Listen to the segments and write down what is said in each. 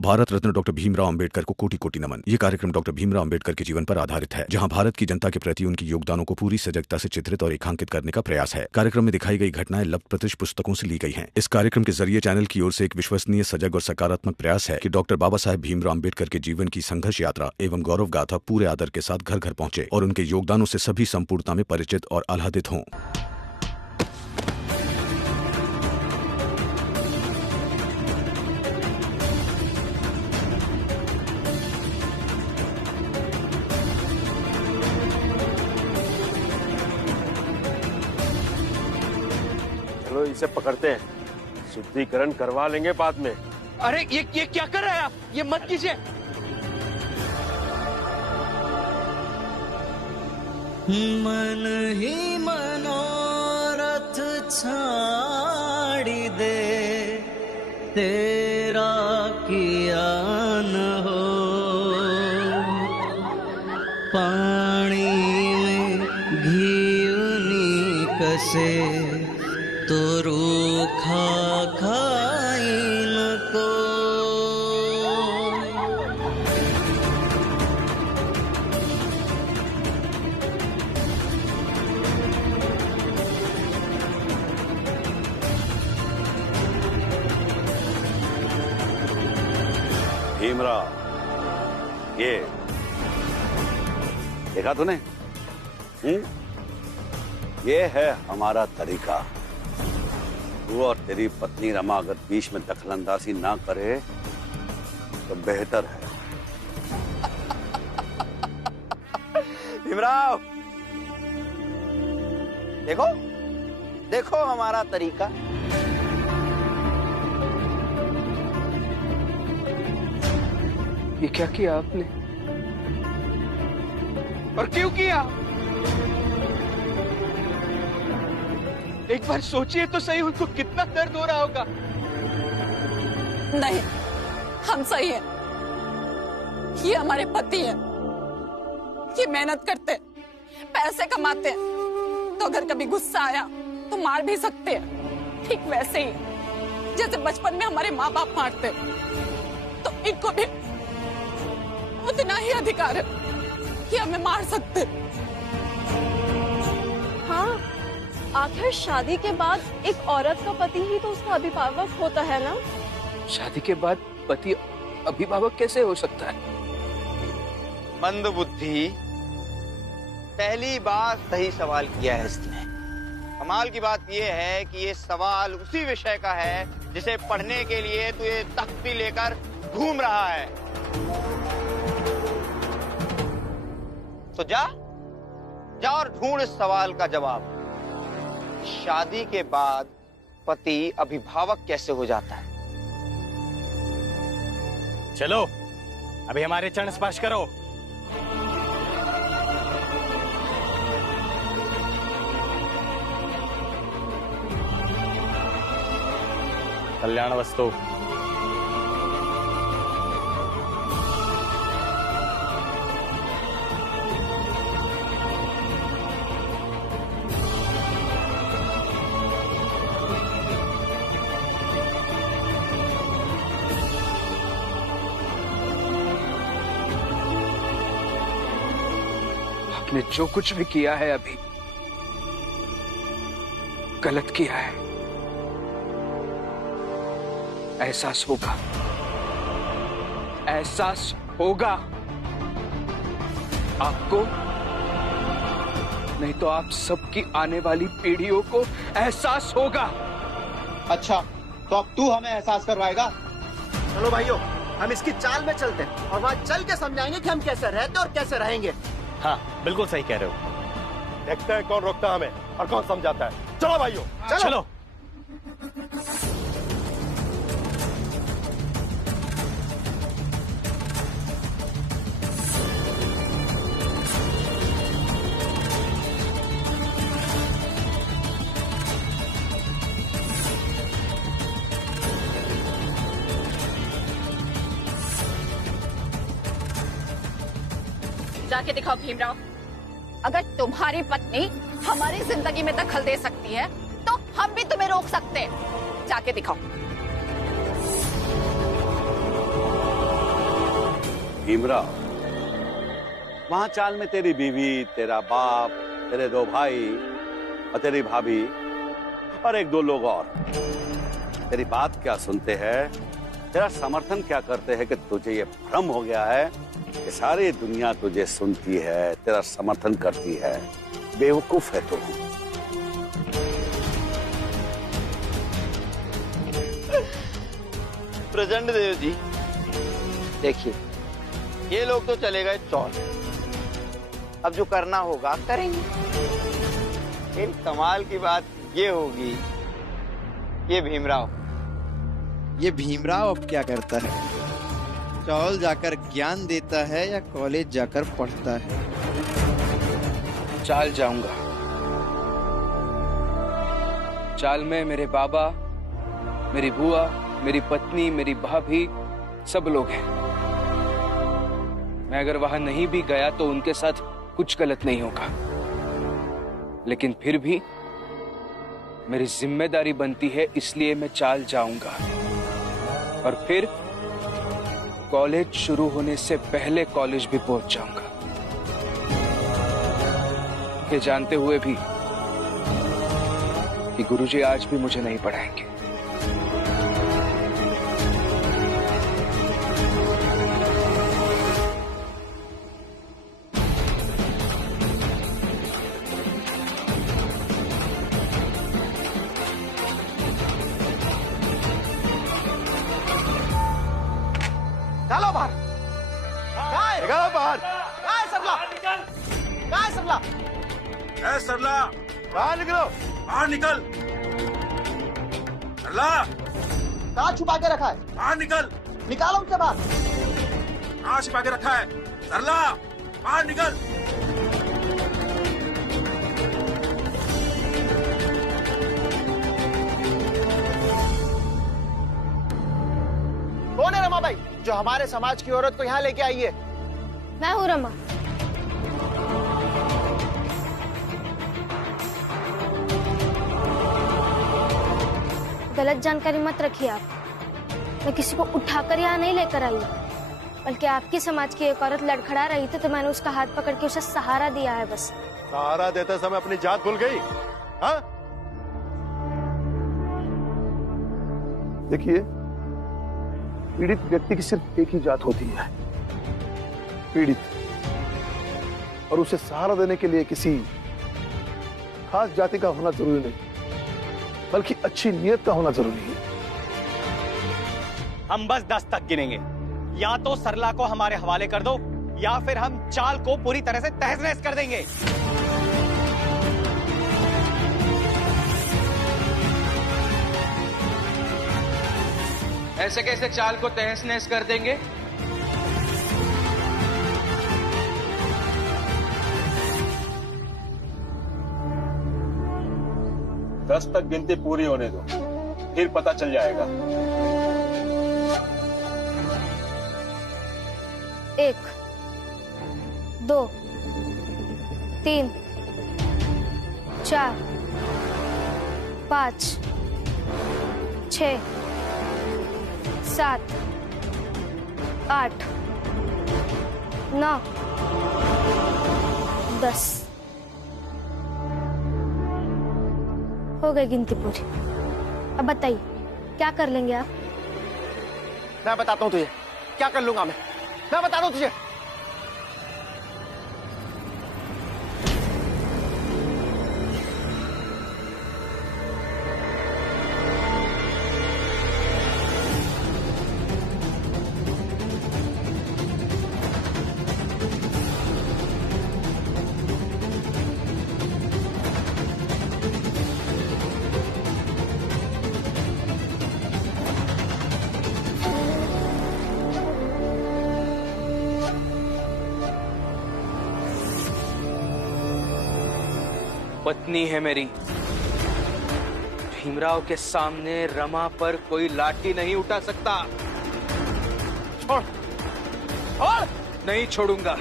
Bharat Ratna doctor Bhimrao Ambedkar को कोटि कोटि नमन। ये कार्यक्रम डॉक्टर भीमराव अंबेडकर के जीवन पर आधारित है, जहां भारत की जनता के प्रति उनके योगदानों को पूरी सजगता से चित्रित और रेखांकित करने का प्रयास है। कार्यक्रम में दिखाई गई घटनाएं लब्ध प्रतिष्ठ पुस्तकों से ली गई हैं। इस कार्यक्रम के जरिए चैनल की ओर से एक विश्वसनीय, सजग और सकारात्मक प्रयास है कि डॉक्टर बाबा साहेब भीमराव अंबेडकर के जीवन की संघर्ष यात्रा एवं गौरव गाथा पूरे आदर के साथ घर घर पहुंचे और उनके योगदानों से सभी संपूर्णता में परिचित और आह्लादित हों। चलो इसे पकड़ते हैं, शुद्धिकरण करवा लेंगे बाद में। अरे ये क्या कर रहे हैं आप? ये मत कीजिए। मन ही मनोरथ छाड़ी दे, तेरा किया न हो। पानी में घी कसे तो रूखा खाई न को। भीमराव, ये देखा तूने? ये है हमारा तरीका। तू और तेरी पत्नी रमा अगर बीच में दखलंदाजी ना करे तो बेहतर है। भीमराव, देखो देखो हमारा तरीका। ये क्या किया आपने और क्यों किया? एक बार सोचिए तो सही, उनको कितना दर्द हो रहा होगा। नहीं, हम सही हैं। ये हमारे पति हैं। ये मेहनत करते, पैसे कमाते हैं, तो अगर कभी गुस्सा आया तो मार भी सकते हैं। ठीक वैसे ही जैसे बचपन में हमारे माँ बाप मारते, तो इनको भी उतना ही अधिकार है कि हमें मार सकते। हाँ, आखिर शादी के बाद एक औरत का पति ही तो उसका अभिभावक होता है ना? शादी के बाद पति अभिभावक कैसे हो सकता है? मंदबुद्धि, पहली बार सही सवाल किया है इसने। कमाल की बात यह है कि ये सवाल उसी विषय का है जिसे पढ़ने के लिए तू ये तख्ती लेकर घूम रहा है। तो जा और ढूंढ इस सवाल का जवाब। शादी के बाद पति अभिभावक कैसे हो जाता है? चलो, अभी हमारे चरण स्पर्श करो। कल्याण वस्तु। आपने जो कुछ भी किया है अभी गलत किया है। एहसास होगा, एहसास होगा आपको, नहीं तो आप सबकी आने वाली पीढ़ियों को एहसास होगा। अच्छा, तो अब तू हमें एहसास करवाएगा? चलो भाइयों, हम इसकी चाल में चलते हैं और वहाँ चल के समझाएंगे कि हम कैसे रहते और कैसे रहेंगे। हाँ, बिल्कुल सही कह रहे हो। देखते हैं कौन रोकता है हमें और कौन समझाता है। चलो भाइयों, चलो। जाके दिखाओ भीमराव, अगर तुम्हारी पत्नी हमारी जिंदगी में दखल दे सकती है तो हम भी तुम्हें रोक सकते हैं। जाके दिखाओ। भीमराव, वहां चाल में तेरी बीवी, तेरा बाप, तेरे 2 भाई और तेरी भाभी और 1-2 लोग और तेरी बात क्या सुनते हैं, तेरा समर्थन क्या करते हैं कि तुझे ये भ्रम हो गया है कि सारी दुनिया तुझे सुनती है, तेरा समर्थन करती है। बेवकूफ है तू। प्रचंड देव जी, देखिए ये लोग तो चले गए चौल, अब जो करना होगा करेंगे। लेकिन कमाल की बात ये होगी, ये भीमराव अब क्या करता है? चौल जाकर ज्ञान देता है या कॉलेज जाकर पढ़ता है? चाल जाऊंगा। चाल में मेरे बाबा, मेरी बुआ, मेरी पत्नी, मेरी भाभी, सब लोग हैं। मैं अगर वहां नहीं भी गया तो उनके साथ कुछ गलत नहीं होगा, लेकिन फिर भी मेरी जिम्मेदारी बनती है, इसलिए मैं चाल जाऊंगा। और फिर कॉलेज शुरू होने से पहले कॉलेज भी पहुंच जाऊंगा, ये जानते हुए भी कि गुरुजी आज भी मुझे नहीं पढ़ाएंगे। डालो बाहर, निकालो बाहर। सरला, सरला, सरला, बाहर निकलो, बाहर निकल। सरला, कहाँ छुपा के रखा है? बाहर निकल। निकालो उनसे बाहर। कहाँ छिपा के रखा है? सरला, बाहर निकल। कौन है रमा भाई जो हमारे समाज की औरत को यहाँ लेके आई है? मैं हूँ रमा। गलत जानकारी मत रखिए आप। मैं किसी को उठाकर यहाँ नहीं लेकर आई, बल्कि आपकी समाज की एक औरत लड़खड़ा रही थी तो मैंने उसका हाथ पकड़ के उसे सहारा दिया है बस। सहारा देते समय अपनी जात भूल गई? हाँ? देखिए, पीड़ित व्यक्ति की सिर्फ एक ही जात होती है, पीड़ित। और उसे सहारा देने के लिए किसी खास जाति का होना जरूरी नहीं, बल्कि अच्छी नीयत का होना जरूरी है। हम बस 10 तक गिनेंगे। या तो सरला को हमारे हवाले कर दो, या फिर हम चाल को पूरी तरह से तहस-नहस कर देंगे। ऐसे कैसे चाल को तहस-नहस कर देंगे? दस तक गिनती पूरी होने दो, फिर पता चल जाएगा। 1, 2, 3, 4, 5, 6, 7, 8, 9, 10। हो गई गिनती पूरी। अब बताइए क्या कर लेंगे आप? मैं बताता हूँ तुझे क्या कर लूंगा मैं बताता हूँ तुझे। पत्नी है मेरी। भीमराव के सामने रमा पर कोई लाठी नहीं उठा सकता। छोड़, छोड़। नहीं छोड़ूंगा।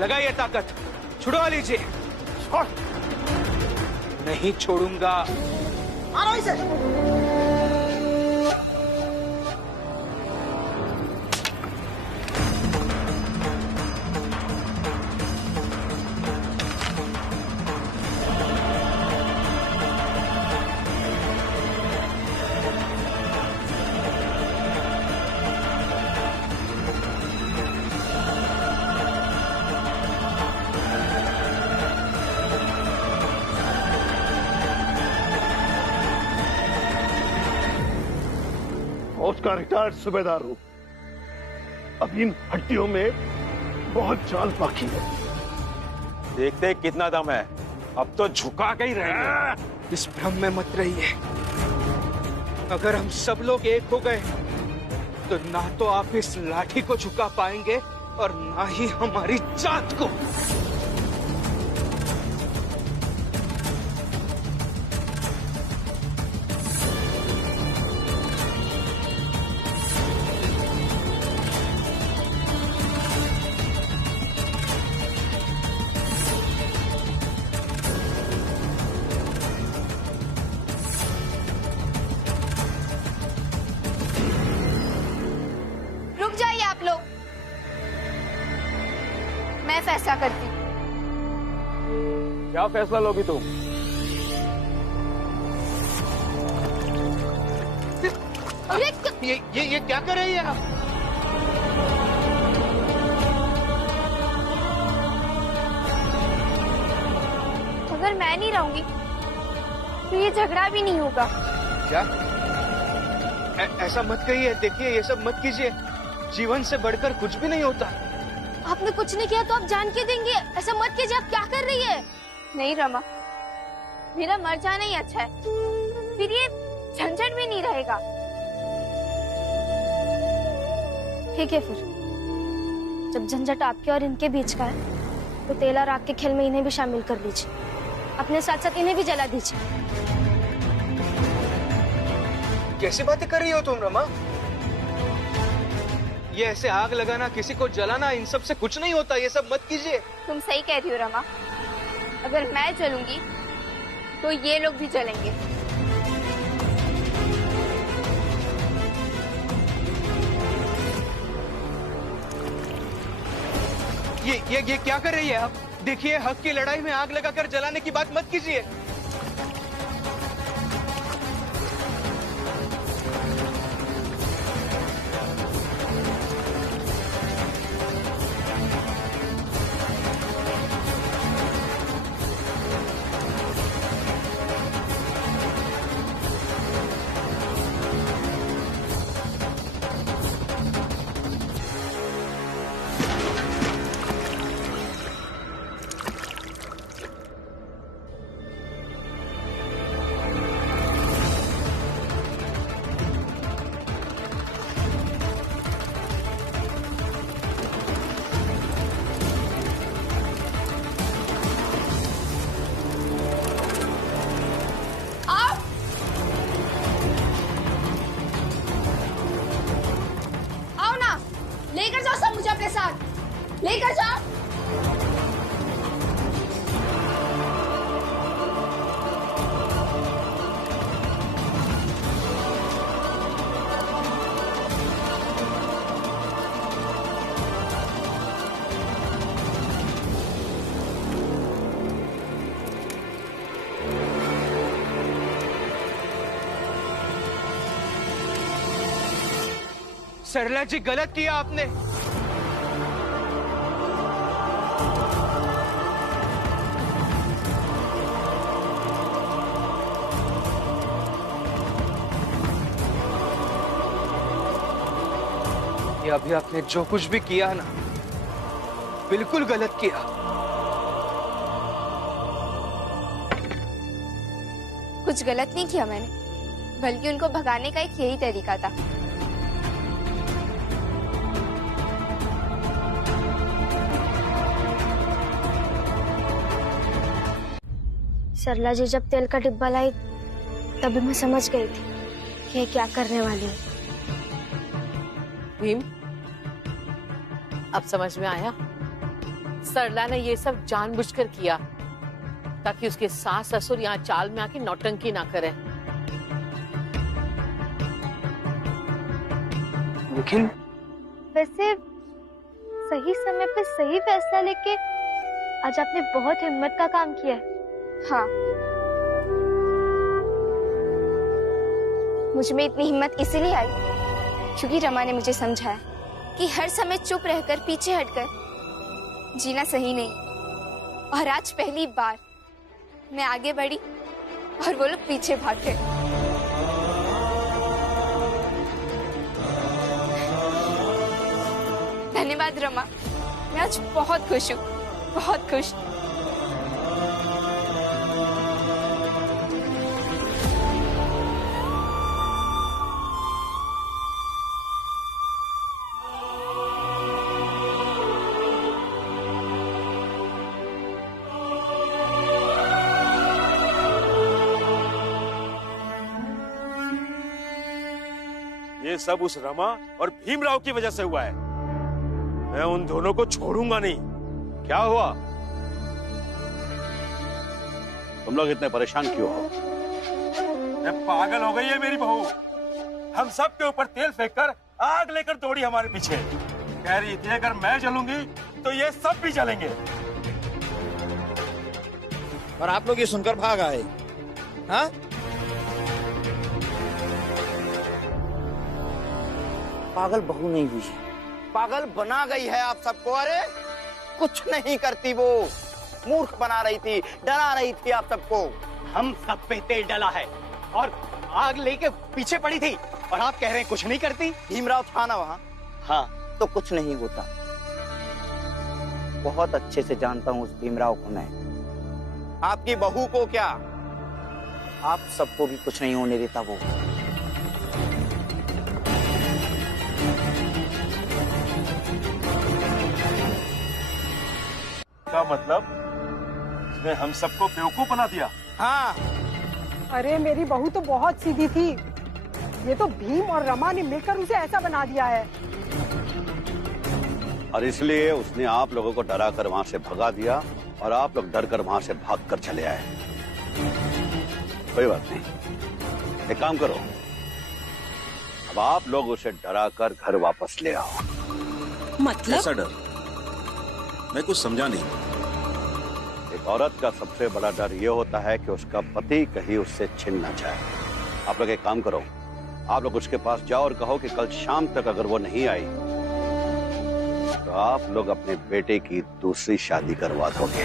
लगाइए ताकत, छुड़वा लीजिए। छोड़, नहीं छोड़ूंगा। मारो इसे। फौज का रिटायर्ड सूबेदार हूं। अब इन हड्डियों में बहुत जान बाकी है। देखते कितना दम है, अब तो झुका के ही रहेंगे। इस भ्रम में मत रहिए। अगर हम सब लोग एक हो गए तो ना तो आप इस लाठी को झुका पाएंगे और ना ही हमारी जात को। रुक जाइए आप लोग, मैं फैसला करती हूँ। क्या फैसला लोगी तुम? अरे ये क्या कर रही है आप? अगर मैं नहीं रहूंगी तो ये झगड़ा भी नहीं होगा। क्या? ऐसा मत कहिए। देखिए, ये सब मत कीजिए। जीवन से बढ़कर कुछ भी नहीं होता। आपने कुछ नहीं किया तो आप जान के देंगे। ऐसा मत कीजिए, आप क्या कर रही है? नहीं रमा, मेरा मर जाना ही अच्छा है, फिर ये झंझट भी नहीं रहेगा। ठीक है, फिर जब झंझट आपके और इनके बीच का है तो तेल और आग के खेल में इन्हें भी शामिल कर लीजिए। अपने साथ साथ इन्हें भी जला दीजिए। कैसी बातें कर रही हो तुम रमा? ये ऐसे आग लगाना, किसी को जलाना, इन सब से कुछ नहीं होता। ये सब मत कीजिए। तुम सही कह रही हो रमा, अगर मैं जलूंगी तो ये लोग भी जलेंगे। ये क्या कर रही है आप? देखिए, हक की लड़ाई में आग लगाकर जलाने की बात मत कीजिए। लेकर जाओ सब मुझे अपने साथ, लेकर जाओ। सरला जी, गलत किया आपने। ये अभी आपने जो कुछ भी किया ना, बिल्कुल गलत किया। कुछ गलत नहीं किया मैंने, बल्कि उनको भगाने का एक यही तरीका था। सरला जी जब तेल का डिब्बा लाई तभी मैं समझ गई थी कि ये क्या करने वाली है। भीम, अब समझ में आया? सरला ने ये सब जानबूझकर किया ताकि उसके सास ससुर यहाँ चाल में आके नौटंकी ना करें। लेकिन वैसे सही समय पे सही फैसला लेके आज आपने बहुत हिम्मत का काम किया है। हाँ, मुझ में इतनी हिम्मत इसीलिए आई क्योंकि रमा ने मुझे समझाया कि हर समय चुप रहकर पीछे हटकर जीना सही नहीं। और आज पहली बार मैं आगे बढ़ी और वो लोग पीछे भाग गए। धन्यवाद रमा, मैं आज बहुत खुश हूँ, बहुत खुश। ये सब उस रमा और भीमराव की वजह से हुआ है। मैं उन दोनों को छोड़ूंगा नहीं। क्या हुआ? तुम लोग इतने परेशान क्यों हो? मैं पागल हो गई है मेरी बहू। हम सब के ऊपर तेल फेंककर आग लेकर दौड़ी हमारे पीछे। कह रही थी अगर मैं जलूंगी तो ये सब भी जलेंगे। और आप लोग ये सुनकर भाग आए, हाँ? पागल बहू नहीं हुई, पागल बना गई है आप सबको। अरे कुछ नहीं करती वो, मूर्ख बना रही थी, डरा रही थी आप सबको। हम सब पे तेल डला है और आग लेके पीछे पड़ी थी और आप कह रहे हैं कुछ नहीं करती। भीमराव था ना वहाँ? हाँ, तो कुछ नहीं होता। बहुत अच्छे से जानता हूँ उस भीमराव को मैं। आपकी बहू को क्या, आप सबको भी कुछ नहीं होने देता वो। का मतलब उसने हम सबको बेवकूफ बना दिया। हाँ। अरे मेरी बहू तो बहुत सीधी थी, ये तो भीम और रमा ने मिलकर उसे ऐसा बना दिया है। और इसलिए उसने आप लोगों को डरा कर वहां से भगा दिया और आप लोग डर कर वहां से भाग कर चले आए। कोई बात नहीं, एक काम करो, अब आप लोग उसे डरा कर घर वापस ले आओ। मतलब? ऐसा डर? मैं कुछ समझा नहीं। एक औरत का सबसे बड़ा डर यह होता है कि उसका पति कहीं उससे छिन ना जाए। आप लोग एक काम करो, आप लोग उसके पास जाओ और कहो कि कल शाम तक अगर वो नहीं आई तो आप लोग अपने बेटे की दूसरी शादी करवा दोगे।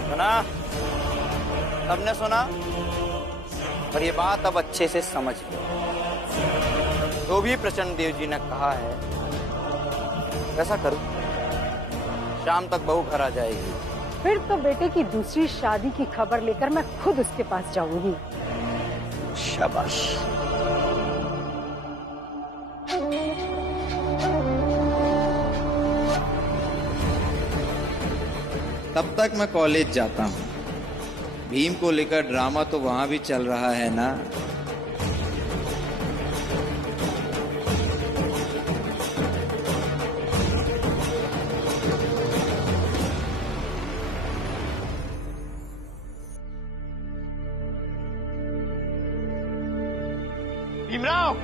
सुना? सबने सुना? और ये बात अब अच्छे से समझ लो। जो भी प्रचंड देव जी ने कहा है वैसा करो, शाम तक बहू घर आ जाएगी। फिर तो बेटे की दूसरी शादी की खबर लेकर मैं खुद उसके पास जाऊंगी। शाबाश। तब तक मैं कॉलेज जाता हूँ। भीम को लेकर ड्रामा तो वहां भी चल रहा है ना। भीमराव,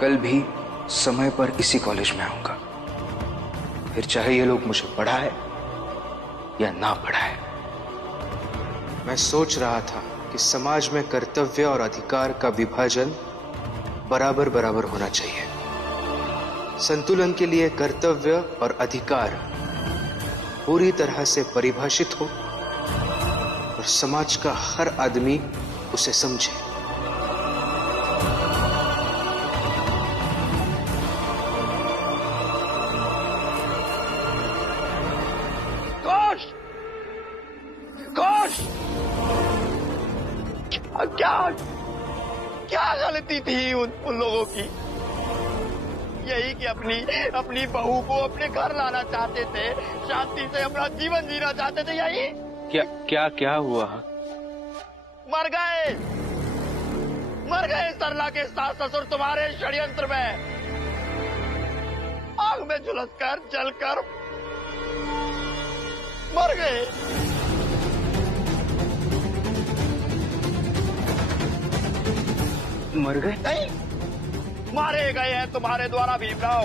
कल भी समय पर इसी कॉलेज में आऊंगा, फिर चाहे ये लोग मुझे पढ़ाए या ना पढ़ाए। मैं सोच रहा था कि समाज में कर्तव्य और अधिकार का विभाजन बराबर बराबर होना चाहिए। संतुलन के लिए कर्तव्य और अधिकार पूरी तरह से परिभाषित हो और समाज का हर आदमी उसे समझे। क्या गलती थी उन लोगों की? यही कि अपनी बहू को अपने घर लाना चाहते थे, शांति से अपना जीवन जीना चाहते थे। यही क्या हुआ? मर गए सरला के सास ससुर तुम्हारे षड्यंत्र में, आग में झुलसकर जलकर मर गए। मर गए? नहीं, मारे गए हैं तुम्हारे द्वारा भीमराव।